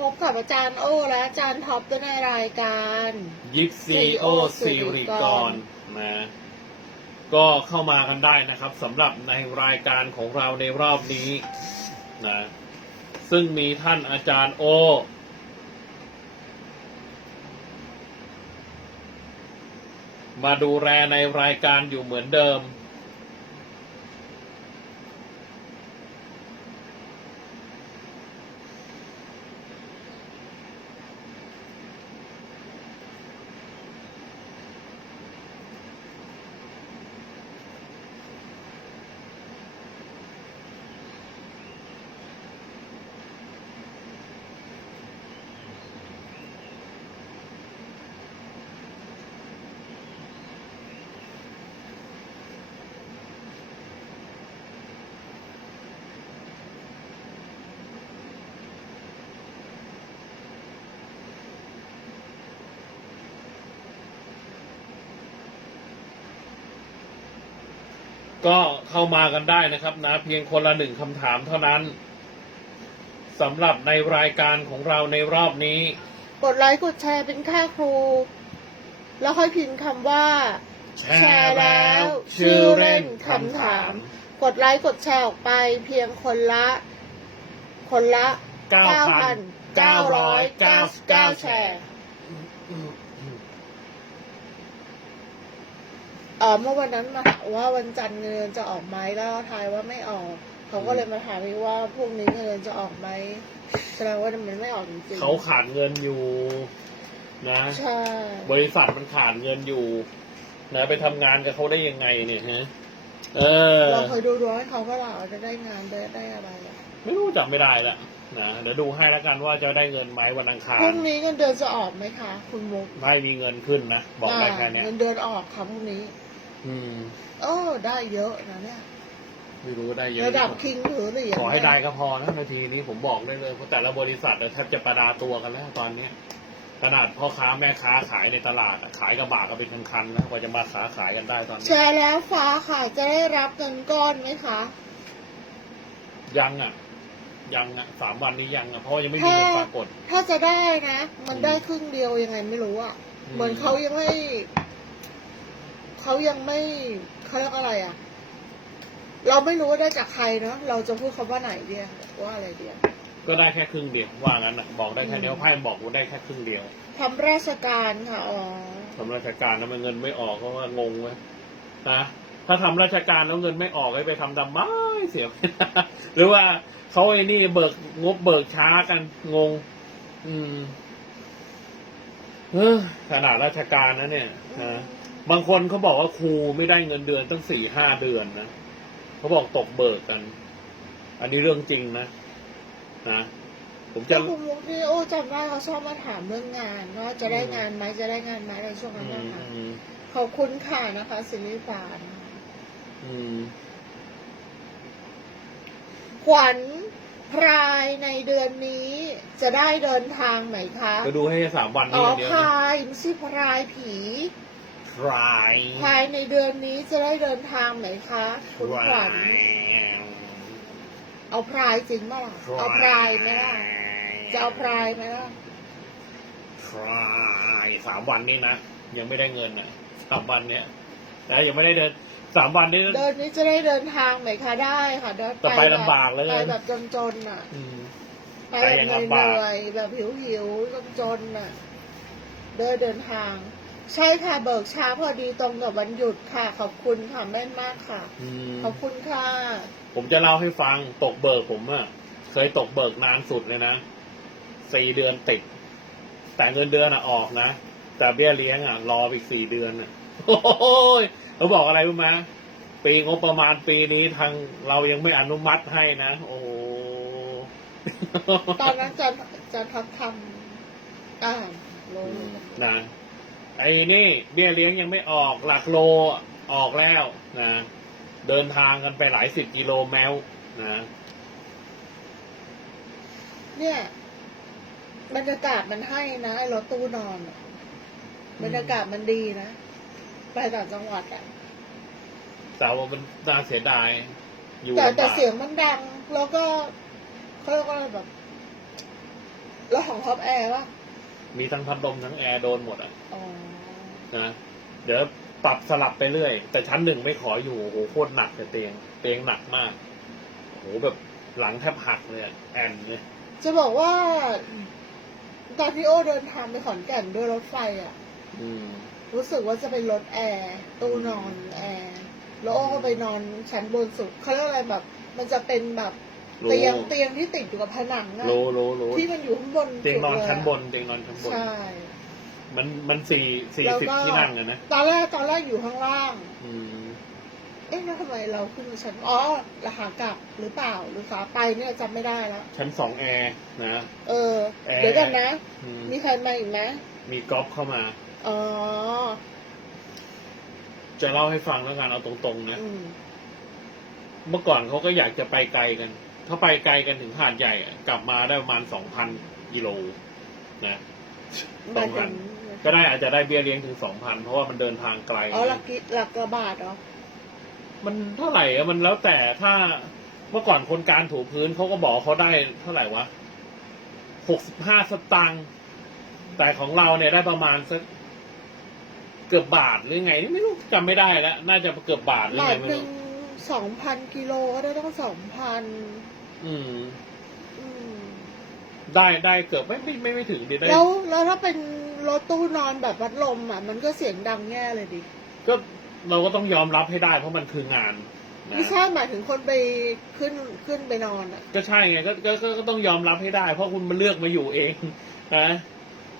พบกับอาจารย์โอและอาจารย์ท็อปด้วยในรายการ ยิปซีโอซิริกรนะก็เข้ามากันได้นะครับสำหรับในรายการของเราในรอบนี้นะซึ่งมีท่านอาจารย์โอ มาดูแลในรายการอยู่เหมือนเดิม ก็เข้ามากันได้นะครับนะเพียงคนละหนึ่งคำถามเท่านั้นสำหรับในรายการของเราในรอบนี้ กดไลค์กดแชร์เป็นค่าครู แล้วค่อยพิมพ์คำว่าแชร์แล้ว ชื่อเล่นคำถาม กดไลค์กดแชร์ออกไป เพียงคนละ คนละ9,999แชร์ อ๋อเมื่อวันนั้นมาถามว่าวันจันทร์เงินเดือนจะออกไหมแล้วเราทายว่าไม่ออก เขาก็เลยมาถามอีกว่าพรุ่งนี้เงินเดือนจะออกไหมแสดงว่ามันไม่ออกจริงๆเขาขาดเงินอยู่นะใช่บริษัทมันขาดเงินอยู่นะไปทำงานกับเขาได้ยังไงเนี่ยฮะเออ เราเคยดูดวงให้เขาว่าเราจะได้งานได้ได้อะไรอะไม่รู้จำไม่ได้ละนะเดี๋ยวดูให้แล้วกันว่าจะได้เงินไหมวันอังคารพรุ่งนี้เงินเดือนจะออกไหมคะ คุณมุกไม่มีเงินขึ้นนะบอกได้แค่เนี้ยเงินเดือนออกค่ะพรุ่งนี้ อืม โอ้ได้เยอะนะเนี่ยไม่รู้ได้เยอะระดับคิงหรือเหรียญขอให้ได้ก็พอนะนาทีนี้ผมบอกได้เลยเพราะแต่ละบริษัทเนี่ยแทบจะประดาตัวกันแล้วตอนเนี้ยขนาดพ่อค้าแม่ค้าขายในตลาดอะขายกระบะก็เป็นคันๆนะกว่าจะมาขาขายกันได้ตอนแชนี้ร์แล้วฟ้าค่ะจะได้รับเงินก้อนไหมคะ ยังอะ ยังอะสามวันนี้ยังอะเพราะว่ายังไม่มีเงินปรากฏ ถ้าจะได้นะ มันอืมได้ครึ่งเดียวยังไงไม่รู้อะอืมเหมือนเขายังไม่ เขายังไม่เขาเรียกอะไรอะเราไม่รู้ว่าได้จากใครเนาะเราจะพูดคำว่าไหนเดียว่าอะไรเดียก็ได้แค่ครึ่งเดียวว่างั้นอะบอกได้แค่เดียวอืมไพ่บอกว่าได้แค่ครึ่งเดียวทำราชการค่ะอ๋อทำราชการแล้วมันเงินไม่ออกก็ว่างงไหมนะถ้าทำราชการแล้วเงินไม่ออกให้ไปทำดำไมเสียเวลาหรือว่าเขาไอ้นี่เบิกงบเบิกช้ากันงง อืมเออขนาดราชการนะเนี่ยนะ บางคนเขาบอกว่าครูไม่ได้เงินเดือนตั้งสี่ห้าเดือนนะเขาบอกตกเบิกกัน อันนี้เรื่องจริงนะนะผมจะแล้วคุณมุกนี่โอ้จำได้เขาชอบมาถามเรื่องงานว่าจะได้งานไหมจะได้งานไหมในช่วงนั้นอืนะมคะอืมขอบคุณค่ะนะคะสิริปานอืมขวัญพรายในเดือนนี้จะได้เดินทางไหมคะ ก็ดูให้สามวันอ๋นี้ออย่างเดียวพนะรายไม่ใช่พรายผี ทรายภายในเดือนนี้จะได้เดินทางไหมคะ คุณขวัญ เอาพรายจริงไหมล่ะ เอาพรายไหมล่ะ จะเอาพรายไหมล่ะทรายสามวันนี้นะ ยังไม่ได้เงินอะสามวันเนี้ยแต่ยังไม่ได้เดินสามวันนี้ เดือนนี้จะได้เดินทาง ไหมคะได้ค่ะเดินแต่ไปลำบากเหลือเกิไปน แบบจนๆน่ะ อืม ไปไปแบบยังเหลำบากนื่อยๆแบบหิวๆจนๆน่ะ เดินเดินทาง ใช่ค่ะเบิกช้าพอดีตรงกับวันหยุดค่ะ ขอบคุณค่ะแม่นมากค่ะ อืมขอบคุณค่ะผมจะเล่าให้ฟังตกเบิกผมอะเคยตกเบิกนานสุดเลยนะสี่เดือนติด แต่เงินเดือนอะออกนะ แต่เบี้ยเลี้ยงอะรออีกสี่เดือนอะโอ้ยเขาบอกอะไรรู้ไหมปีงบประมาณปีนี้ทางเรายังไม่อนุมัติให้นะ โอ้โห ตอนนั้นจะจะทักทำอ่าโลนะ ไอ้นี่เบี้ยเลี้ยงยังไม่ออกหลักโลออกแล้วนะ เดินทางกันไปหลายสิบกิโลแมวนะ เนี่ยบรรยากาศมันให้นะไอ้รถตู้นอนอะบรรยากาศมันดีนะ ไปต่างจังหวัดอะแต่ว่ามันน่าเสียดาย อยู่แต่ลำบากแต่เสียงมันดัง แล้วก็เขาเรียกว่าอะไรแบบแล้วของท็อปแอร์ป่ะ มีทั้งพัดลมทั้งแอร์โดนหมดอะอ๋อนะเดี๋ยวปรับสลับไปเรื่อย แต่ชั้นหนึ่งไม่ขออยู่โอ้โหโคตรหนักเลยเตียงเตียงหนักมากโอ้โหแบบหลังแทบหักเลยอะแอนเลยจะบอกว่า ตอนที่โอเดินทางไปขอนแก่นด้วยรถไฟอะ อืม รู้สึกว่าจะเป็นรถแอร์ตู้นอนแอร์แล้วโอ้ก็ไปนอนชั้นบนสุดเขาเรียกอะไรแบบ มันจะเป็นแบบ รู้ เตียงเตียงที่ติดอยู่กับผนังอะรู้รู้รู้ที่มันอยู่ข้างบนเตียงนอนสุดลชั้นบนเตียงนอนชั้นบน ใช่ มันมันสี่สี่แล้วสิบก็ ที่นั่งอะนะตอนแรกตอนแรกอยู่ข้างล่าง อืมเอ๊ะแล้วทำไมเราขึ้นมาชั้นอ๋อราคากลับหรือเปล่าหรือขาไปเนี่ยจำไม่ได้แล้วชั้นสองแอร์นะ เออ แอร์ เดี๋ยวกันนะ อืมมีใครมาอีกไหมมีก๊อฟเข้ามา อ๋อจะเล่าให้ฟังแล้วกันเอาตรงๆนะ อืมเมื่อก่อนเขาก็อยากจะไปไกลกัน ถ้าไปไกลกันถึงหาดใหญ่อะกลับมาได้ประมาณสองพันกิโลนะสมาองถึพันงก็ได้อาจจะได้เบี้ยเลี้ยงถึงสองพันเพราะว่ามันเดินทางไกล อ๋อหลักกิหลักกระบาทเหรอ มันเท่าไหร่อะมันแล้วแต่ถ้าเมื่อก่อนคนการถูพื้นเขาก็บอกเขาได้เท่าไหร่วะหกสิบห้าสตางค์แต่ของเราเนี่ยได้ประมาณสักเกือบบาทหรือไงนี่ไม่รู้จำไม่ได้แล้ว น่าจะเกือบบาทหรือบาไงทไม่หนึ่รู้งสองพันกิโลก็ได้ต้องสองพัน อืม อืมได้ได้เกือบไม่ไม่ไม่ไม่ถึงดิได้ แล้วแล้วถ้าเป็นรถตู้นอนแบบพัดลมอะ มันก็เสียงดังแง่เลยดิ ก็เราก็ต้องยอมรับให้ได้ เพราะมันคืองานนะไม่ใช่หมายถึงคนไปขึ้นขึ้นไปนอนอะ ก็ใช่ไงก็ก็ก็ก็ต้องยอมรับให้ได้ เพราะคุณมาเลือกมาอยู่เองนะ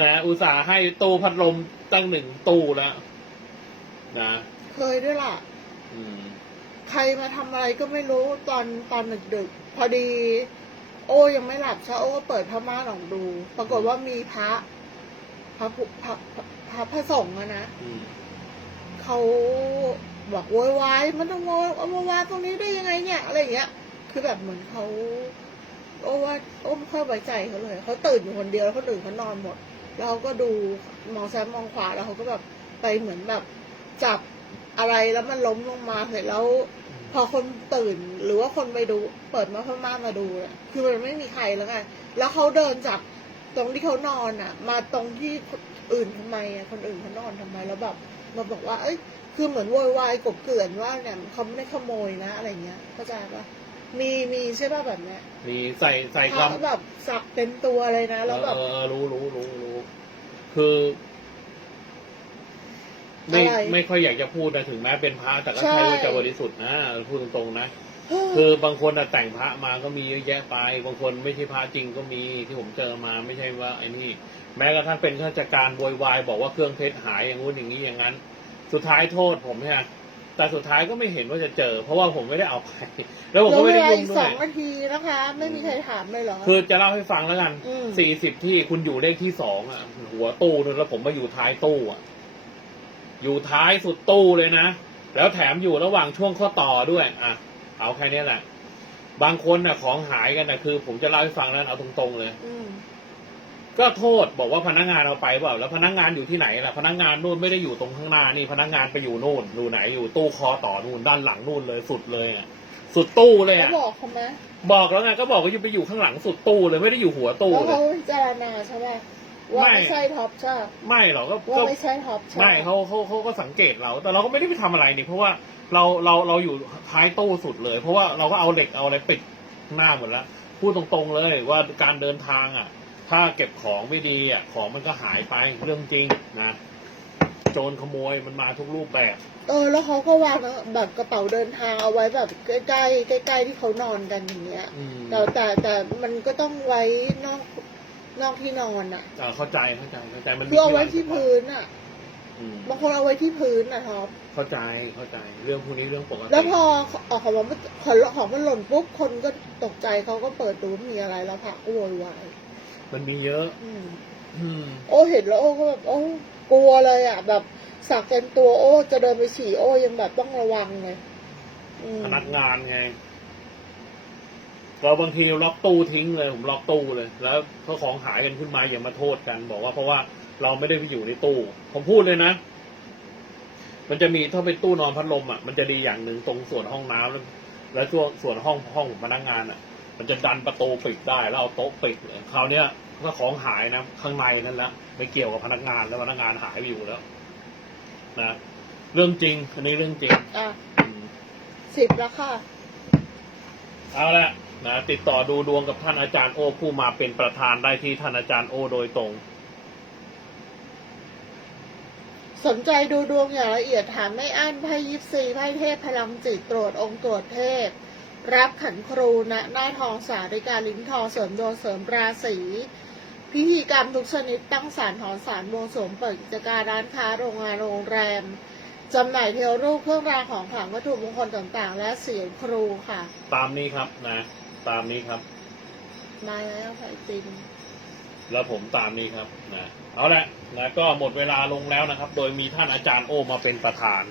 นะอุตส่าห์ให้ตู้พัดลมตั้งหนึ่งตู้แล้วนะเคยด้วยล่ะ อืม ใครมาทำอะไรก็ไม่รู้ตอนตอนดึกๆพอดี โอ้ยังไม่หลับชาโอ้ก็เปิดพม่านออกดู ปรากฏว่ามีพระพระพระพระพระสงฆ์อะนะเขาบอกโวยวายมันต้องโวเอามาวางตรงนี้ได้ยังไงเนี่ยอะไรอย่างเงี้ย คือแบบเหมือนเขาโอ้ว่าโอ้ไม่ค่อยไว้ใจเขาเลยเขาตื่นอยู่คนเดียวแล้วคนอื่นเขานอนหมด แล้วเขาก็ดูมองซ้ายมองขวาแล้วเขาก็แบบไปเหมือนแบบจับ อะไรแล้วมันล้มลงมาเสร็จแล้ว พอคนตื่นหรือว่าคนไปดู เปิดมาพม่านมาดูเนี่ยคือมันไม่มีใครแล้วไงแล้วเขาเดินจากตรงที่เขานอนอะ มาตรงที่คนอื่นทำไมอะคนอื่นเขานอนทำไมแล้วแบบมาบอกว่า เอ้ย คือเหมือนโวยวายกบเกลื่อนว่าเนี่ยเขาไม่ได้ขโมยนะ อะไรเงี้ยเข้าใจปะมีมีใช่ป่ะแบบเนี้ยมีใส่ใส่พคระวามแบบสักเป็นตัวเลยนะ แล้วแบบเออเออรู้รู้รู้รู้คือ ไม่อะไร ไม่ค่อยอยากจะพูดนะถึงแม้เป็นพระแต่ก็ใช่ ใช้ว่าจะบริสุทธิ์นะพูดตรงๆนะ คือบางคนอะแต่งพระมาก็มีเยอะแยะไป บางคนไม่ใช่พระจริงก็มีที่ผมเจอมาไม่ใช่ว่าไอ้นี่ แม้กระทั่งเป็นข้าราชการโวยวายบอกว่าเครื่องเพชรหายอย่างงู้นอย่างนี้อย่างนั้น สุดท้ายโทษผมเนี่ยแต่สุดท้ายก็ไม่เห็นว่าจะเจอ เพราะว่าผมไม่ได้เอาไปแล้วผมเหลืก็อเวไม่ได้ลายุ่งอีกด้สวอยงนาทีนะคะ ไม่มีใครถามเลยเหรอ คือจะเล่าให้ฟังแล้วกันอืม สี่สิบที่คุณอยู่เลขที่สองอะหัวตู้นึงแล้วผมมาอยู่ท้ายตู้อะ อยู่ท้ายสุดตู้เลยนะ แล้วแถมอยู่ระหว่างช่วงข้อต่อด้วยอะเอาแค่นี้แหละ บางคนน่ะ ของหายกันนะคือ ผมจะเล่าให้ฟังแล้วเอาตรงๆเลยอืมก็โทษบอกว่าพนักงานเอาไปเปล่าแล้วพนักงานอยู่ที่ไหนล่ะ พนักงานนู่นไม่ได้อยู่ตรงข้างหน้านี่พนักงานไปอยู่นู่นอยู่ไหนอยู่ตู้คอต่อนู่นด้านหลังนู่นเลยสุดเลยอะสุดตู้เลยแล้วอะบอกเขาไหมบอกแล้วไงก็บอกว่าอยู่ไปอยู่ข้างหลังสุดตู้เลยไม่ได้อยู่หัวตู้แล้วเลเขายพิจารณาใช่ไหม ว่าไม่ไม่ใช่ท็อปใช่ปะไม่หรอกก็ว่าก็ไม่ใช่ท็อปใช่ปะไม่เขาเขาเขาก็สังเกตเรา แต่เราก็ไม่ได้ไปทำอะไรนี่เพราะว่าเราเราเราอยู่ท้ายตู้สุดเลย เพราะว่าเราก็เอาเหล็กเอาอะไรปิดหน้าหมดแล้วพูดตรงๆเลยว่าการเดินทางอะ ถ้าเก็บของไม่ดีอะของมันก็หายไปเรื่องจริงนะโจรขโมยมันมาทุกรูปแบบ เออ แล้วเขาก็วางแบบกระเป๋าเดินทางเอาไว้แบบใกล้ๆใกล้ๆที่เขานอนกันอย่างเงี้ยอืมแต่แต่แต่มันก็ต้องไว้นอก นอกที่นอนอะอ่าเข้าใจเข้าใจเข้าใจมันมีคือเอาไว้ที่ร้พื้นอะอืมบางคนเอาไว้ที่พื้นอะท็อปเข้าใจเข้าใจเรื่องพวกนี้เรื่องปกติแล้วพอออกของมันของของมันหล่นปุ๊บคนก็ตกใจเขาก็เปิดดูมีอะไรแล้วพระก็โวยวายมันมีเยอะอืม อืมโอ้เห็นแล้วโอ้ก็แบบโอ้กลัวเลยอะ แบบสักเต็มตัวโอ้จะเดินไปฉี่โอ้ยังแบบต้องระวังเลยอืมพนักงานไง เราบางทีล็อกตู้ทิ้งเลยผมล็อกตู้เลย แล้วพอของหายกันขึ้นมาอย่ามาโทษกัน บอกว่าเพราะว่าเราไม่ได้ไปอยู่ในตู้ ผมพูดเลยนะ มันจะมีถ้าเป็นตู้นอนพัดลมอะมันจะดีอย่างหนึ่งตรงส่วนห้องน้ำแล้วแล้วช่วงส่วนห้องห้องของพนักงานอะ มันจะดันประตูปิดได้แล้วเอาโต๊ะปิดเลยคราวเนี้ยถ้าของหายนะข้างในนั่นแหละไม่เกี่ยวกับพนักงานแล้วพนักงานหายไปอยู่แล้วนะเรื่องจริง อันนี้เรื่องจริง อะอืมสิบแล้วค่ะ เอาละ นะติดต่อดูดวงกับท่านอาจารย์โอผู้มาเป็นประธานได้ที่ท่านอาจารย์โอโดยตรง สนใจดูดวงอย่างละเอียดถามไม่อั้นไพ่ยิปซีไพ่เทพพลังจิตตรวจองค์ตรวจเทพ รับขันครูณหน้าทองสาริกาลิ้นทองเสริมดวงเสริมราศีพิธีกรรมทุกชนิดตั้งศาลถอนศาลบวงสรวงเปิดกิจการร้านค้าโรงงานโรงแรมจำหน่ายเทวรูปเครื่องรางของขลังวัตถุมงคลต่างๆ และเสียงครูค่ะ ตามนี้ครับนะ ตามนี้ครับ มาแล้วไผ่ติมแล้วผมตามนี้ครับนะเอาละนะก็หมดเวลาลงแล้วนะครับ โดยมีท่านอาจารย์โอมาเป็นประธาน